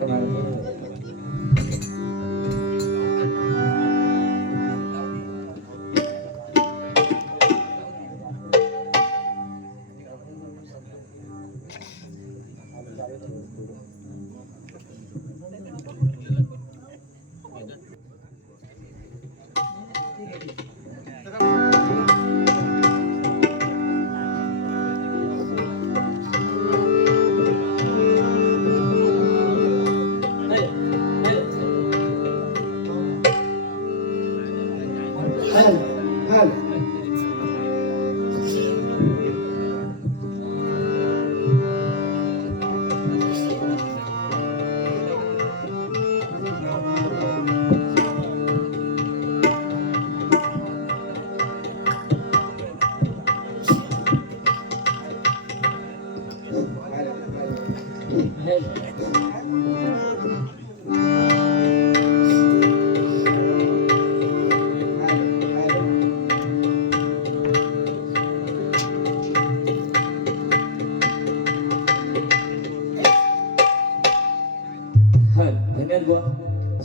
पॅट मारतो.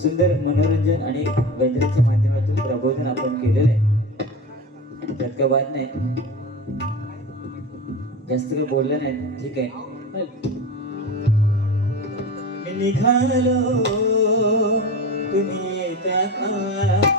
सुंदर मनोरंजन आणि गंजराच्या माध्यमातून प्रबोधन आपण केलेलं आहे. त्यात काय बात नाही, जास्त काही बोललं नाही. ठीक आहे. मी निघालो तुम्ही येता का,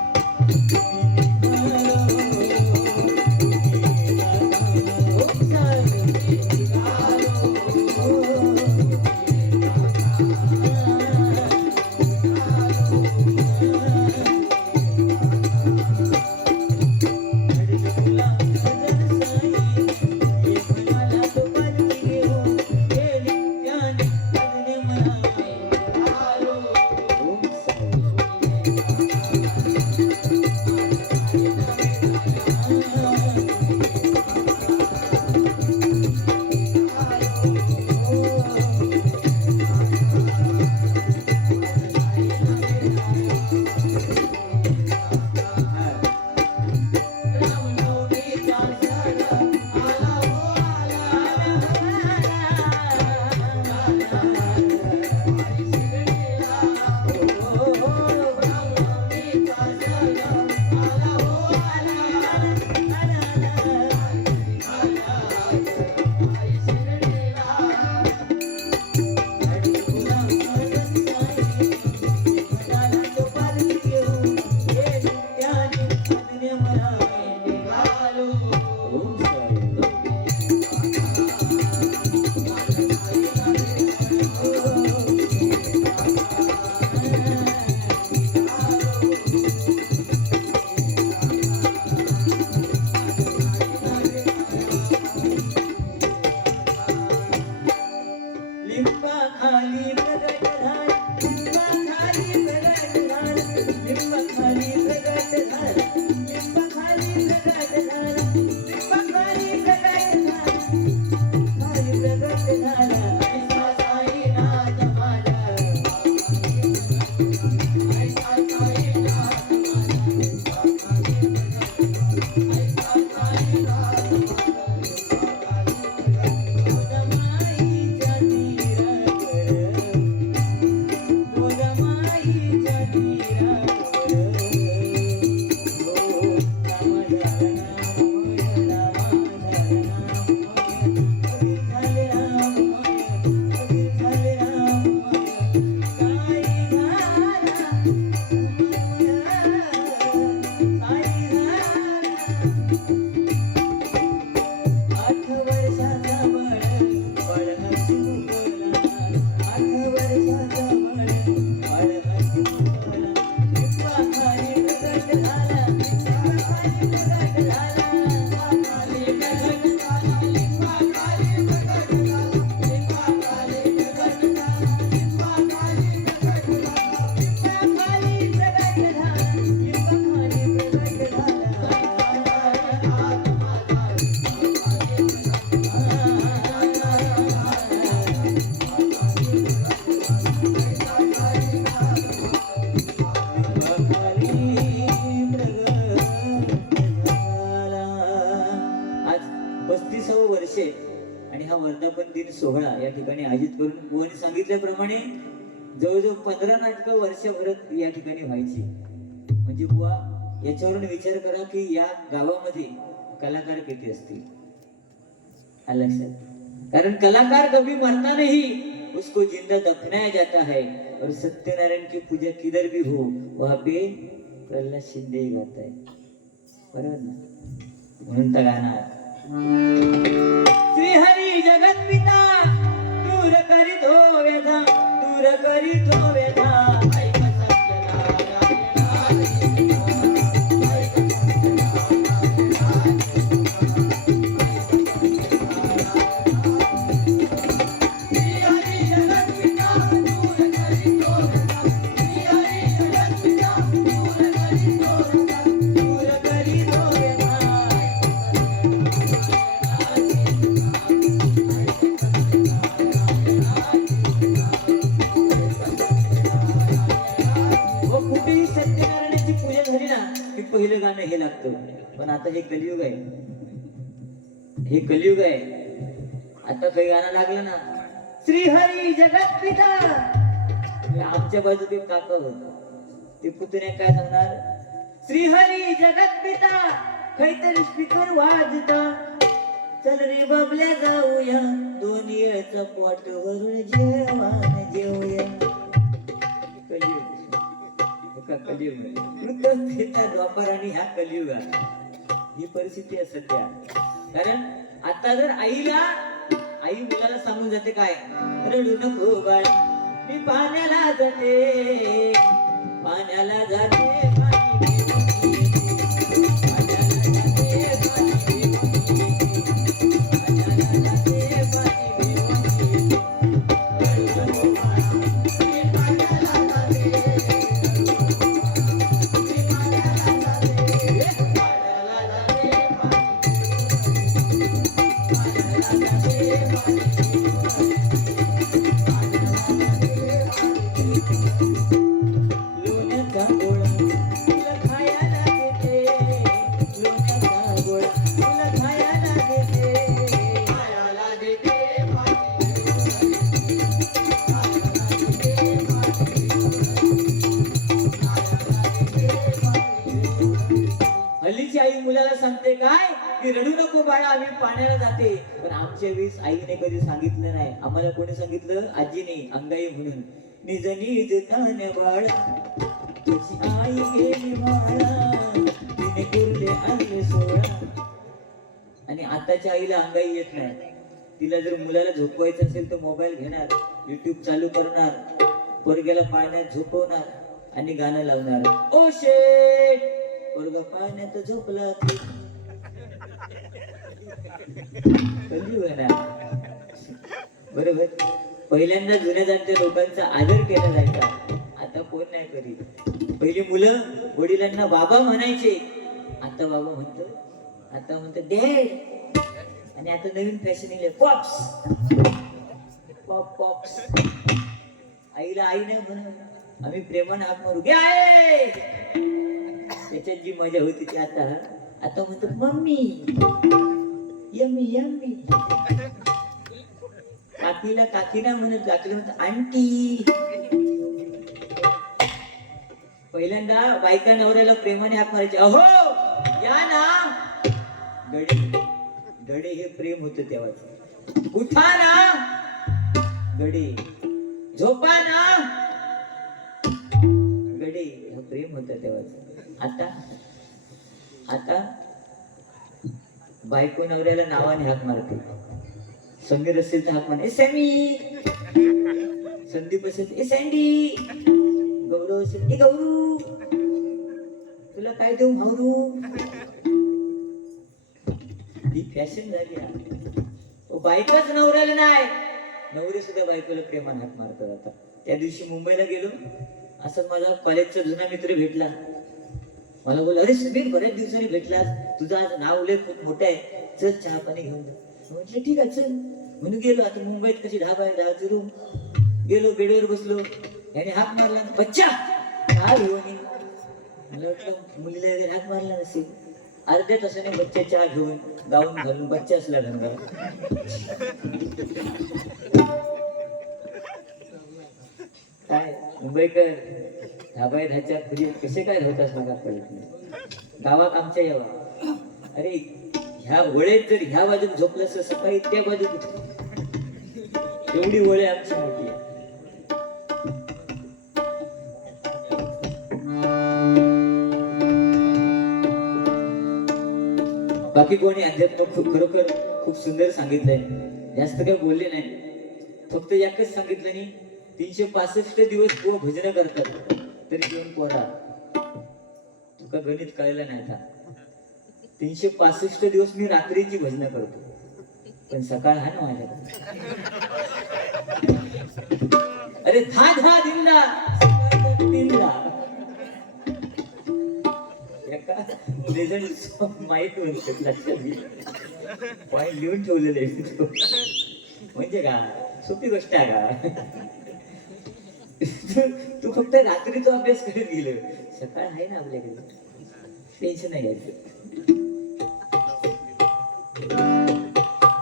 वर्षे आणि हा वर्धापन दिन सोहळा या ठिकाणी आयोजित करून बुवांनी सांगितल्याप्रमाणे जवळजवळ 15 नाटकं वर्षभरात या ठिकाणी व्हायची. म्हणजे बुवा याच्यावरून विचार करा की या गावामध्ये कलाकार किती असतील. आलं लक्षात? कारण कलाकार कभी मरता नहीं, उसको जिंदा दफनाया जाता है. और सत्यनारायण की पूजा किधर भी हो वहां पे प्रल्हाद शिंदे ही गाता है. बरोबर ना? म्हणून तर गाणार श्री हरी जगत पिता दूर करीत हो व्यथा, दूर करीत हो व्यथा. ऐक पहिलं गाणं हे लागतं. पण आता हे कलियुग आहे, हे कलियुग आहे. आता काही गाणं लागलं ना श्री हरी जगत पिता. आमच्या बाजू ते काका होत ते पुतण्या काय सांगणार श्री हरी जगत पिता. काहीतरी स्पीकर वाजता चल रे बबल्या जाऊया दोन्ही येळचं पोट भरून जेवण जेवूया. कलियुग द्वापार आणि ह्या कलियुग ही परिस्थिती आहे सध्या. कारण आता जर आई मुलाला सांगून जाते काय रडू नको बाळ मी पाण्याला जाते पाण्याला जाते रडू नको बाळा आम्ही पाण्याला जाते. पण आमच्या वेळेस आईने कधी सांगितलं नाही. आम्हाला कोणी सांगितलं आजीने अंगाई म्हणून निज निज तान बाळा तुझी आई गेली बाळा तिने कुरले आणले सोळा. आणि आताच्या आईला अंगाई येत नाही. तिला जर मुलाला झोपवायचं असेल तर मोबाईल घेणार YouTube चालू करणार पोरग्याला पाण्यात झोपवणार आणि गाणं लावणार. ओ शेट पोरगा पाण्यात झोपला बरोबर. पहिल्यांदा जुन्या जाणत्या लोकांचा आदर केला जायचा. आता कोण नाही करीत. पहिली मुलं वडिलांना बाबा म्हणायचे. आता बाबा म्हणतो डॅड. आणि आता नवीन फॅशन पॉप्स पॉप्स. आईला आई नाही म्हणत आम्ही प्रेमाने हाक मारू घ्या. त्याच्यात जी मजा होती ती आता म्हणतो मम्मी यम्मी यम्मी. काकीला काकी ना म्हणत काकीला म्हणत आंटी. पहिल्यांदा बायका नवऱ्याला प्रेमाने हाक मारायचे. अहो या ना. गडे हे प्रेम होत तेव्हाच. उठा ना गडे. झोपा ना गडे हे प्रेम होत तेव्हाच. आता बायको नवऱ्याला नावाने हाक मारते. समीर असेल तर हाक मारते समी. संदीप असेल ए सँडी. गौरव असेल ए गौरू. तुला काय देऊ भाऊ. ही फॅशन झाली. बायकाच नवऱ्याला नाही नवरे सुद्धा बायकोला प्रेमाने हाक मारतात. आता त्या दिवशी मुंबईला गेलो. असंच माझा कॉलेजचा जुना मित्र भेटला. मला बोल अरे समीर बऱ्याच दिवसांनी भेटलास तुझं आज नाव लय खूप मोठं आहे चल चहा पाणी घेऊन जा. म्हटलं ठीक आहे चल म्हणून गेलो. आता मुंबईत कशी ढाबा आहे 10ची रूम. गेलो बेडवर बसलो. याने हाक मारला बच्चा चहा घेऊन ये. मला वाटलं मुलीला वगैरे हाक मारला नसेल. अर्ध्या तासाने बच्चा चहा घेऊन गाऊन घालून बच्चा असला ढंगा. काय मुंबईकर धाबाय धाच्या खुली कसे काय होतास मला कळत नाही. गावात आमच्या यावा अरे ह्या वळेत जर ह्या बाजूक झोपलं सकाळी त्या बाजूक एवढी वळे आमची मोठी आहे. बाकी कोणी अध्यात्म खरोखर खूप सुंदर सांगितलंय. जास्त काय बोलले नाही, फक्त एकच सांगितलं नाही 365 दिवस किंवा भजन करतात तरी घेऊन पोरा तुका गणित कळलं नाही. आता 365 दिवस मी रात्रीची भजन करतो, पण सकाळ हा ना माझ्याकडे. अरे धा धा दिंदा दिंदा एका प्रेझेंट माईक लक्षात घे पॉइंट लिहून ठेवलेले म्हणजे का सोपी गोष्ट आहे का. तू फक्त रात्रीचा अभ्यास करत गेलं, सकाळ आहे ना आपल्याकडे, टेन्शन नाही घ्यायचं.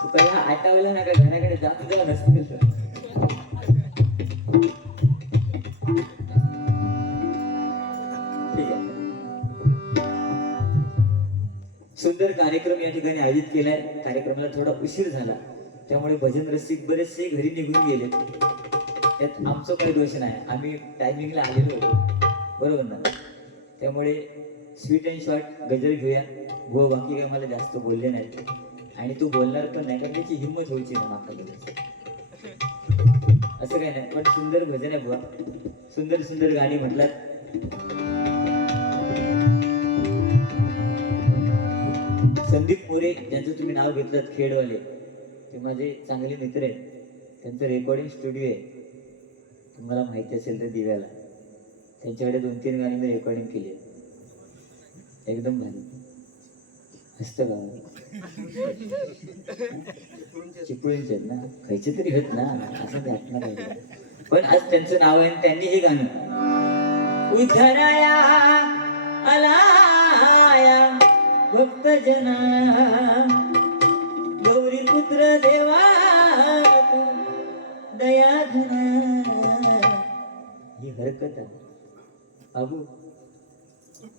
तू पहिला आटावलं ना का घराकडे जात जाऊ नसतील. सुंदर कार्यक्रम या ठिकाणी आयोजित केलाय. कार्यक्रमाला थोडा उशीर झाला त्यामुळे भजन रसिक बरेचसे घरी निघून गेले. त्यात आमचं काही दोष नाही, आम्ही टायमिंगला आलेलो होतो बरोबर ना. त्यामुळे स्वीट अँड शॉर्ट गजल घेऊया. हो बाकी काय मला जास्त बोलले नाही आणि तू बोलणार पण नाही कारण त्याची हिंमत व्हायची ना माका. असं काय नाही, पण सुंदर भजन आहे बुवा, सुंदर सुंदर गाणी म्हटलात. संदीप मोरे ज्यांचं तुम्ही नाव घेतलं खेडवाले, ते माझे चांगले मित्र आहेत. त्यांचं रेकॉर्डिंग स्टुडिओ आहे, तुम्हाला माहिती असेल तर दिव्याला. त्यांच्याकडे 2-3 गाणी मी रेकॉर्डिंग केली, एकदम भारी मस्त गाव. चिपळूणचे आहेत ना, खायचे तरी होत ना असं वाटणार आहे. पण आज त्यांचं नाव आहे, त्यांनी हे गाणं उद्धराया आलाया भक्त जना गौरी पुत्र देवा दया घना. ही हरकत आहे बाबू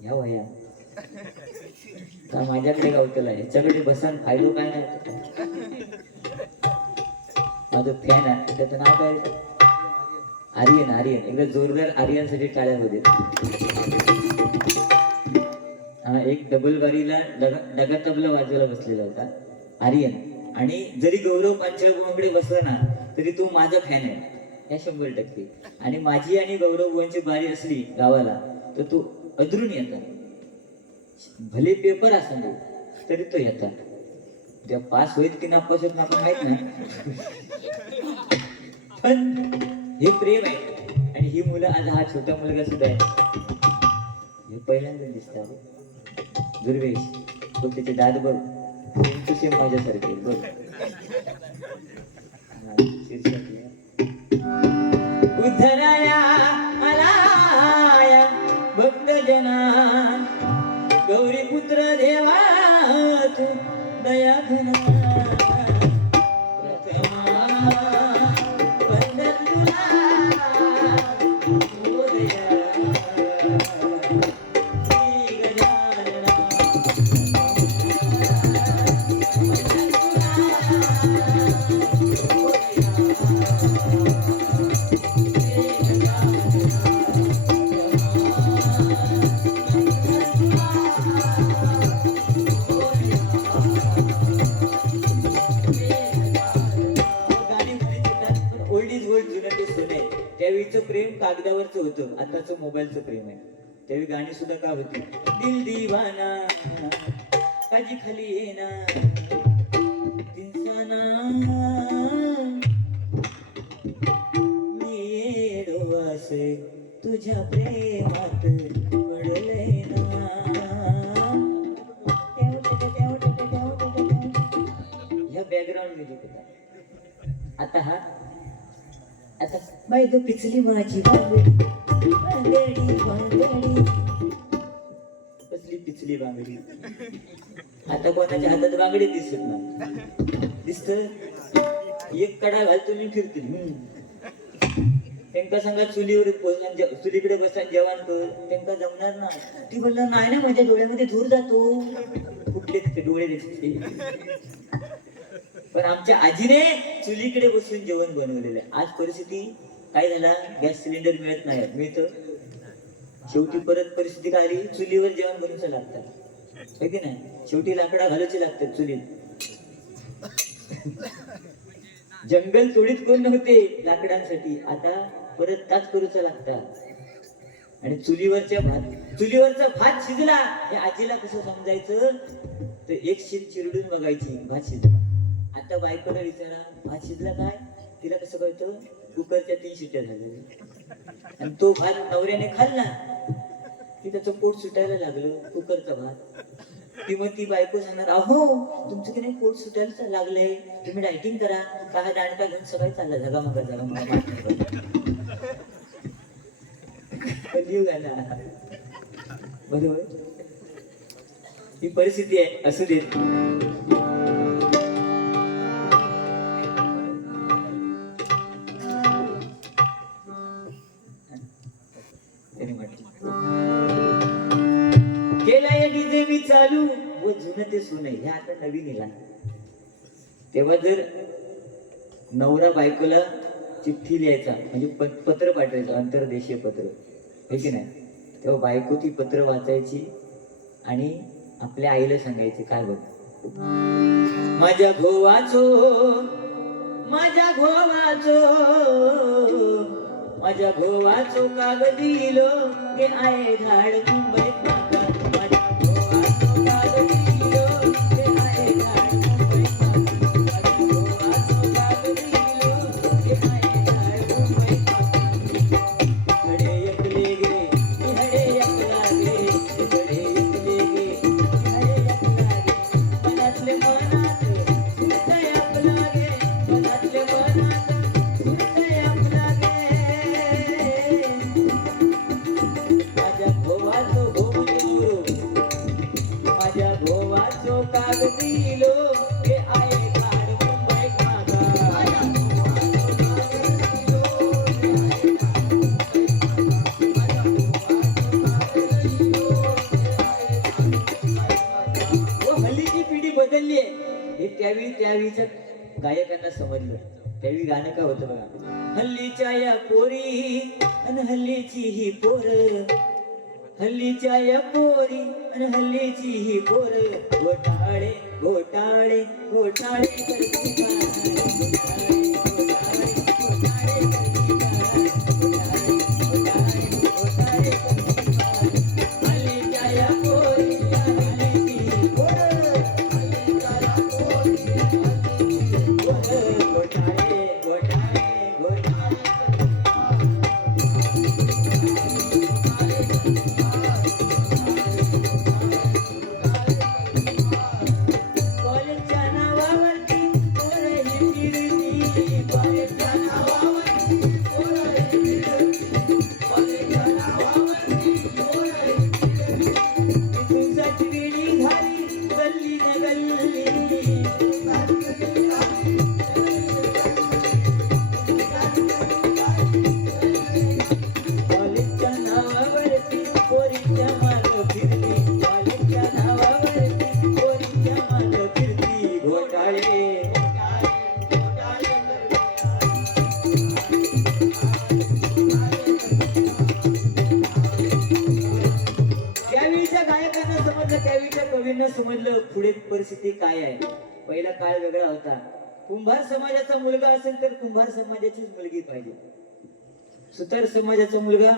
ह्या वया का माझ्याकडे गावतेला ह्याच्याकडे बसान फायदो काय नाही. माझं फॅन आहे त्याचं नाव काय आर्यन. आर्यन एकदा जोरदार आर्यनसाठी टाळ्या होते. हा एक डबल बारीला डगा तबला वाजवायला बसलेला होता आर्यन. आणि जरी गौरव पांचाळकडे बसला ना तरी तो माझा फॅन आहे या 100%. आणि माझी आणि गौरव बुवांची बारी असली गावाला तर तो अधरून येतात, भले पेपर असं तरी तो येतात. त्या पास होईल की नापास होत आपण माहित नाही, पण हे प्रेम आहे. आणि ही मुलं आज हा छोटा मुलगा सुद्धा आहे, हे पहिल्यांदा दिसतात. दुर्वेश बघ त्याचे दात बघ, सेम माझ्यासारखे बघ. उद्धराया आलाया भक्त जना गौरी पुत्र देवा तू दया घना. त्यावेळीचं प्रेम कागदावरचं होतं, आताचं मोबाईलचं प्रेम आहे. त्यावेळी गाणी सुद्धा का होती, दिल दिवाना काजी खाली येना दिनसाना मी येडो असे तुझ्या प्रेमात पडले ना. ह्या बॅकग्राऊंड म्युझिक होता. आता हा आता बाई ग पिचली माझी बांगडी कसली पिचली बांगडी. आता कोणाच्या हातात बांगडी दिसत नाही, दिसत एक कडा घालतो मी फिरतील. त्यांका सांगा चुलीवर बसून चुलीकडे बसून जेवण कर, त्यांका जमणार ना. ती बोलणार नाही ना, माझ्या डोळ्यामध्ये धूर जातो. कुठले ते डोळे दिसते. पण आमच्या आजीने चुलीकडे बसून जेवण बनवलेलं आहे. आज परिस्थिती काय झाला, गॅस सिलेंडर मिळत नाही, मिळतं. शेवटी परत परिस्थिती काय आली, चुलीवर जेवण बनवूचं लागतात, है की नाही. शेवटी लाकडा घालायची लागतात चुलीत. जंगल तोडीत कोण नव्हते लाकडांसाठी, आता परत ताच करूचा लागतात. आणि चुलीवरचा भात शिजला हे आजीला कसं समजायचं, तर एक शीत चिरडून बघायची, भात शिजला. आता बायकोला विचारा भात शिजला काय, तिला कसं कळतं, कुकरच्या 3 शिट्या झाल्या. आणि तो भात नवऱ्याने खाल्ला की त्याचं पोट सुटायला लागलं, कुकरचा भात. ती मग ती बायको सांगणार, अहो तुमचं की नाही पोट सुटायला लागलंय, तुम्ही डायटिंग करा, का हा दांडका घेऊन सगळं चालला जगा मग बरोबर. ही परिस्थिती आहे, असू देत. केलाय डीजे मी चालू व जुनं ते सोनं, हे आता नवीन येला. तेव्हा जर नवरा बायकोला चिठ्ठी लिहायचा, म्हणजे पत्र पाठवायचं, अंतरदेशीय पत्र, हे की नाही, तेव्हा बायको ती पत्र वाचायची आणि आपल्या आईला सांगायचे, काय बघ माझ्या घोवाचो, माझ्या घोवाचो, माझ्या घोवाचो कागदीलो गे आहे झाड मुंबईत. त्यावेळीच्या गायकांना समजलं. त्यावेळी गाणं काय होतं बघा, हल्लीच्या या पोरी आणि हल्लीची ही पोर, हल्लीच्या या पोरी आणि हल्लीची ही पोर, घोटाळे घोटाळे घोटाळे समजलं पुढे परिस्थिती काय आहे. पहिला काळ वेगळा होता. कुंभार समाजाचा मुलगा असेल तर कुंभार समाजाचीच मुलगी पाहिजे, सुतार समाजाचा मुलगा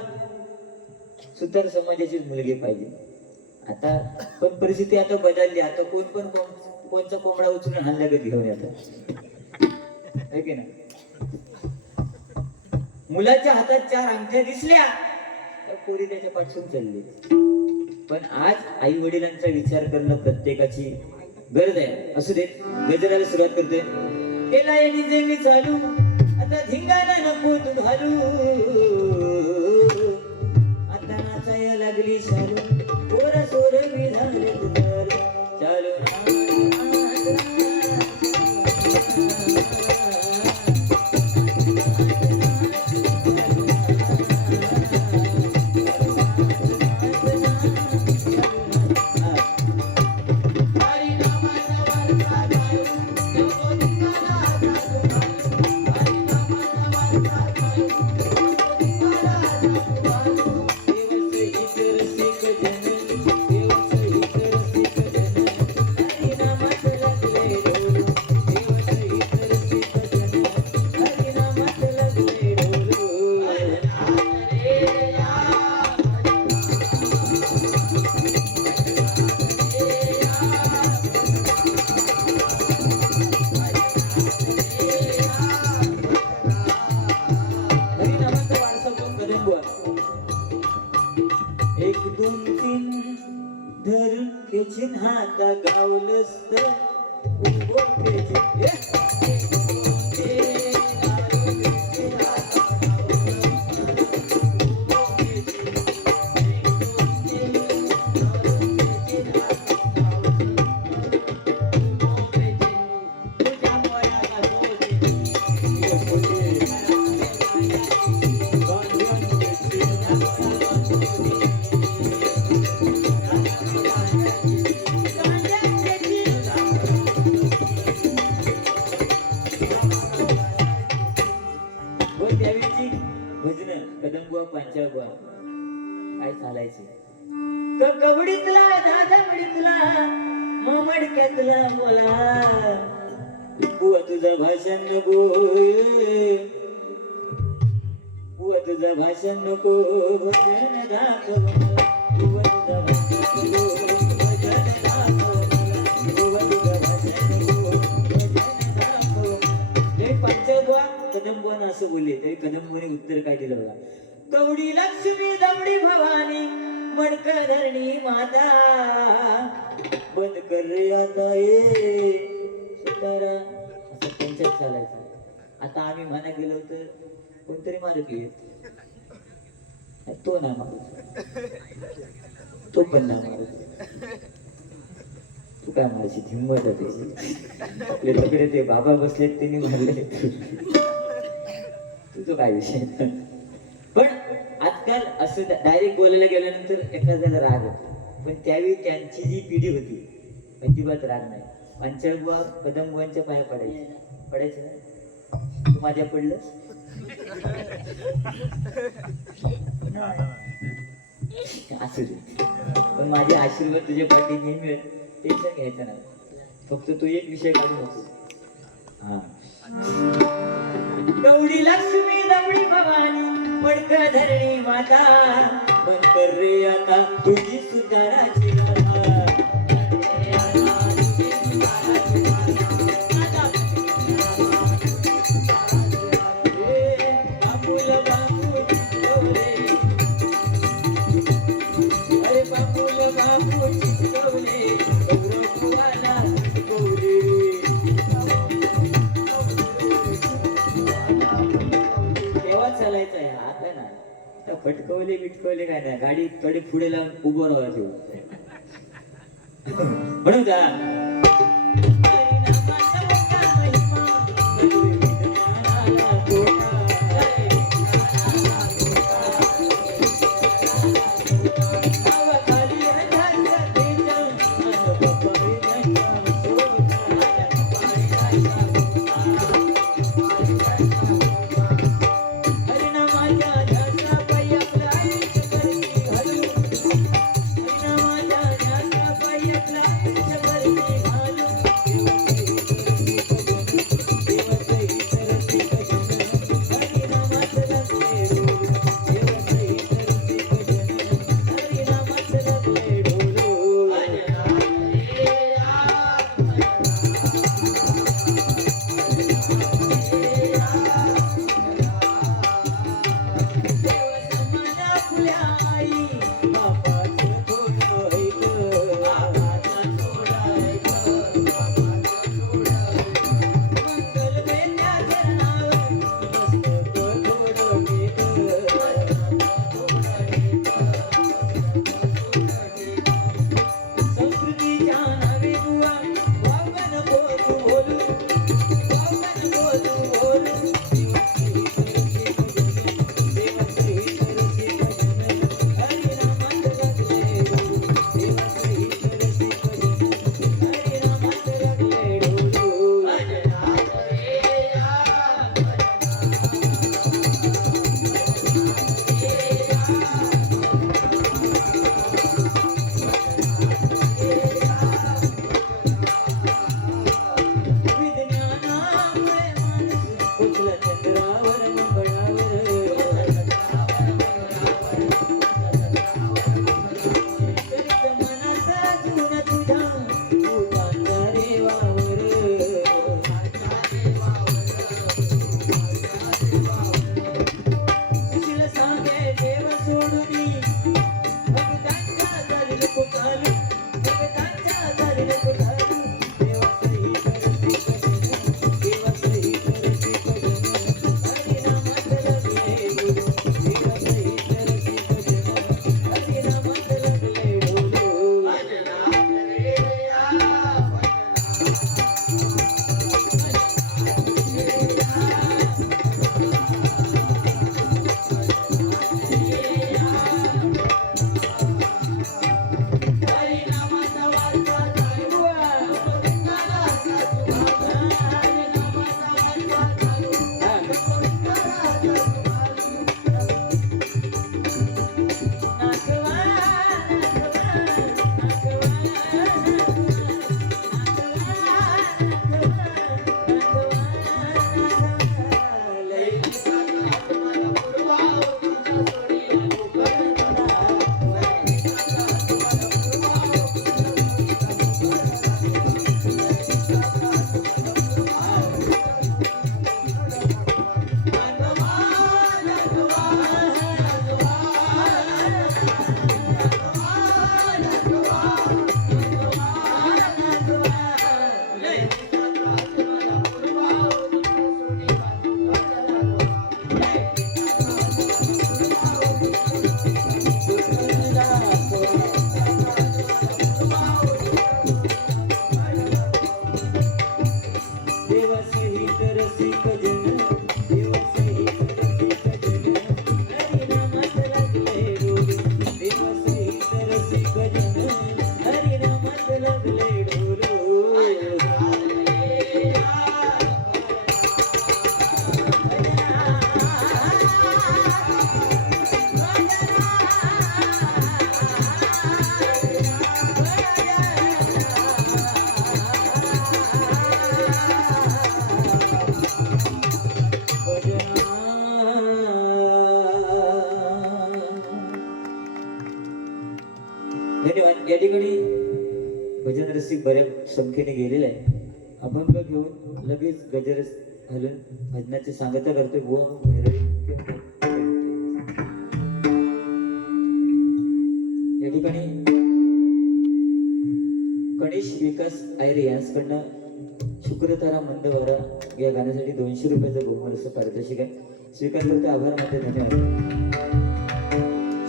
सुतार समाजाचीच मुलगी पाहिजे. आता पण परिस्थिती आता बदलली. आता कोण पण कोणचा कोंबडा उचलून हाणल्यागत घेऊन येतात, है की नाही. मुलाच्या हातात 4 अंगठ्या दिसल्या तर पोरी त्याच्या पाठवून चालली. पण आज आई वडिलांचा विचार करणं प्रत्येकाची गरज आहे. असू देत, गजराला सुरुवात करते. केला डीजे मी चालू, आता धिंगाणा नको तू घालू, आता नाचाया लागली शालू, पोरा सोर मी झाले तुझार चालू मस्त त्यावेळीची भजन कदंबुवा पांचाळबुवा काय चालायचे कवडीतला दादावडीतला ममडक्यातला बोला बुवा तुझं भाषण नको बुवा तुझं भाषण नको भजन दाखव मला बुवा तुझं भाषण नको भजन दाखव मला बुवा तुझं भाषण नको भजन दाखव मला पांचाळबुवा कदंबुवानं असं बोलले तरी कदंबुवाने उत्तर काय दिलं बघा कवडी लक्ष्मी दमडी भवानी मडक धरणी माता बंद कर रे आता ये सुतारा असं त्यांच्यात चालायचं आता आम्ही म्हणा गेलो तर कोणतरी मारत येत तो ना मारत तो पण ना मारत तू काय माझी हिंमत आहे आपले सगळे ते बाबा बसलेत त्यांनी म्हणले तुझं काय विषय पण आजकाल असं डायरेक्ट बोलायला गेल्यानंतर एखाद्याला राग होतो पण त्यावेळी त्यांची जी पिढी होती अजिबात राग नाही पांचाळबुवा कदंबुवांच्या पाया पडायचे ना तू माझ्या पडलं असू दे पण माझे आशीर्वाद तुझ्या पाठी नेहमी आहेत टेन्शन घ्यायचं नाही फक्त तो एक विषय काढू नको हा गौडी लक्ष्मी दमडी भवानी मडक धरणी माता बंद कर रे आता तुझी सुताराची गाथा फटकवले बिटकवले काय नाही गाडी थोडी पुढे लावून उभं राहायचं म्हणून का भजन रसिक बऱ्याच संख्येने गेलेला आहे. अभंग घेऊन लगेच गजरस घालून भजनाची सांगता करतोय. बुवा मग भैरवी या ठिकाणी गणेश विकास आयरे यांच्याकडनं शुक्रतारा मंदवारा या गाण्यासाठी 200 रुपयाचं बहुमान असं पारितोषिक आहे. स्वीकार करतो. आभार मानते. धन्यवाद.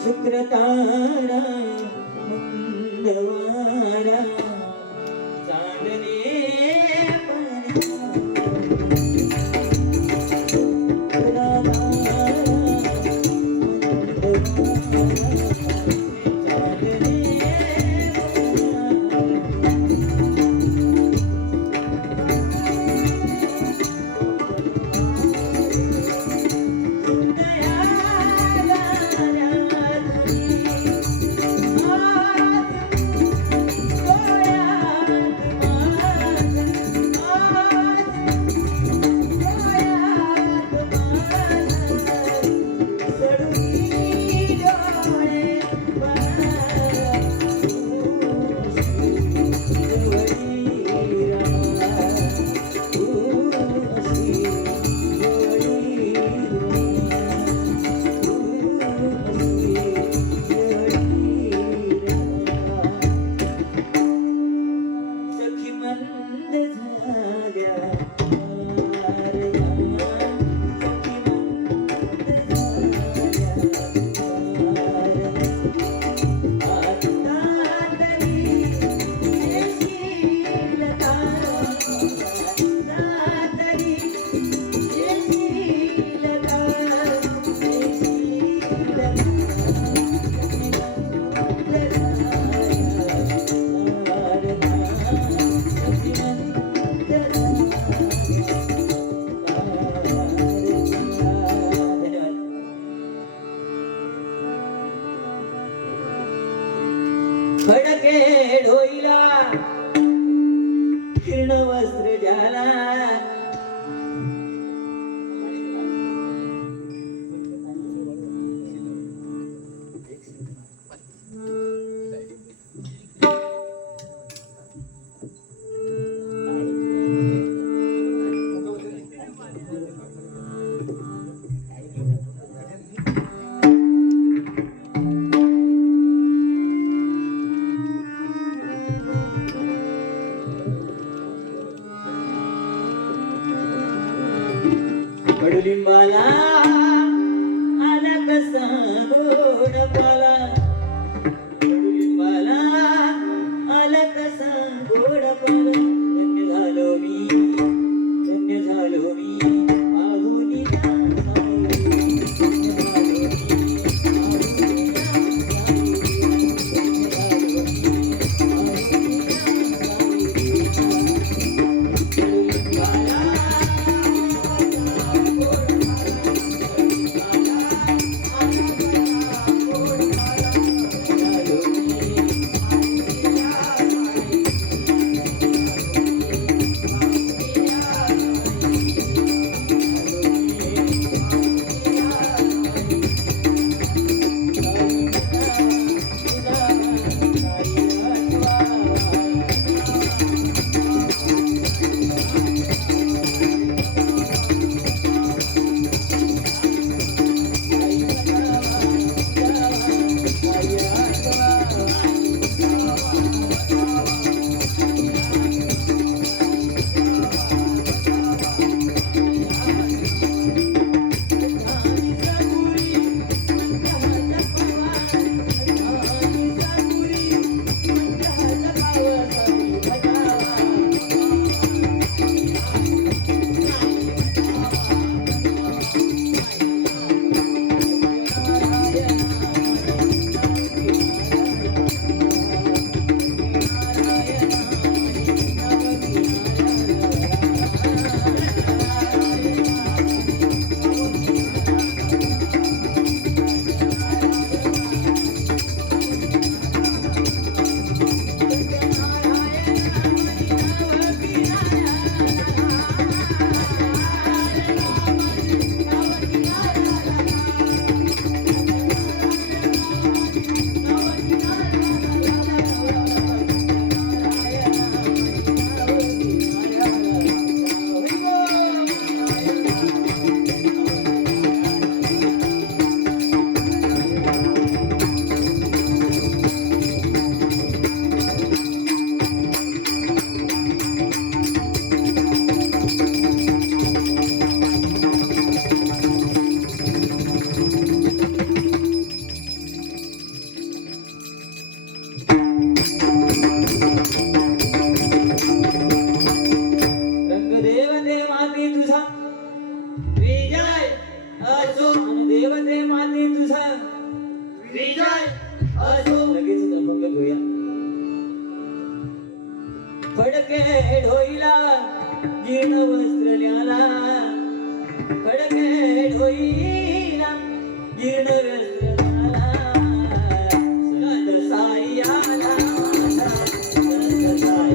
शुक्रतारा मंदवारा चांदणे खडके ढोईला किरण वस्त्र झाला कडुलिंबाला आला कसा गोड पाला. कडुलिंबाला आला कसा गोड पाला. धन्य झालो मी, धन्य झालो मी आहुनीला साई. धन्य झालो मी आहुनीला साई. धन्य झालो मी आहुनीला साई. कडुलिंबाला जीर्ण वस्त्रल्याला खडखेड होईना जीर्ण वस्त्रल्याला संत साई आला माझा संत साई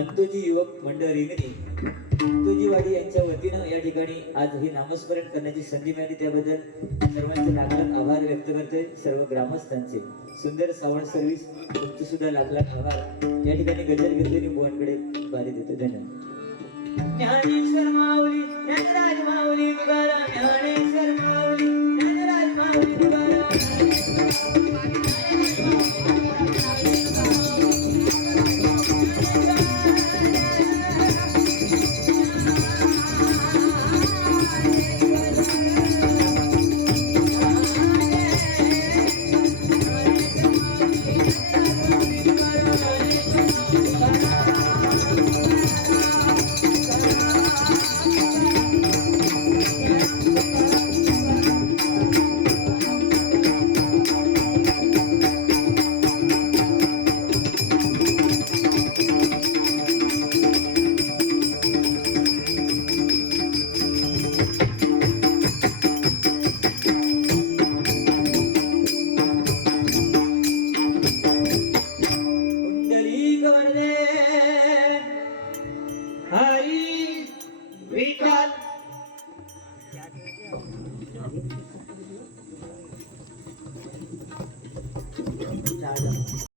अंतोजी युवक मंडळ रिंगणी अंतोजीवाडी यांच्या वतीनं या ठिकाणी आज ही नामस्मरण करण्याची संधी मिळाली त्याबद्दल सर्वांचे लाख लाख आभार व्यक्त करते. सर्व ग्रामस्थांचे सुंदर सावण सर्व्हिस तुमचे सुद्धा लाख लाख आभार. या ठिकाणी गजल घेतलेली भुवनकडे बारी देतो. धन्यवाद. ज्ञानेश्वर माऊली ज्ञानराज माऊली तुकाराम ज्ञानेश्वर माऊली ज्ञानराज माऊली तुकाराम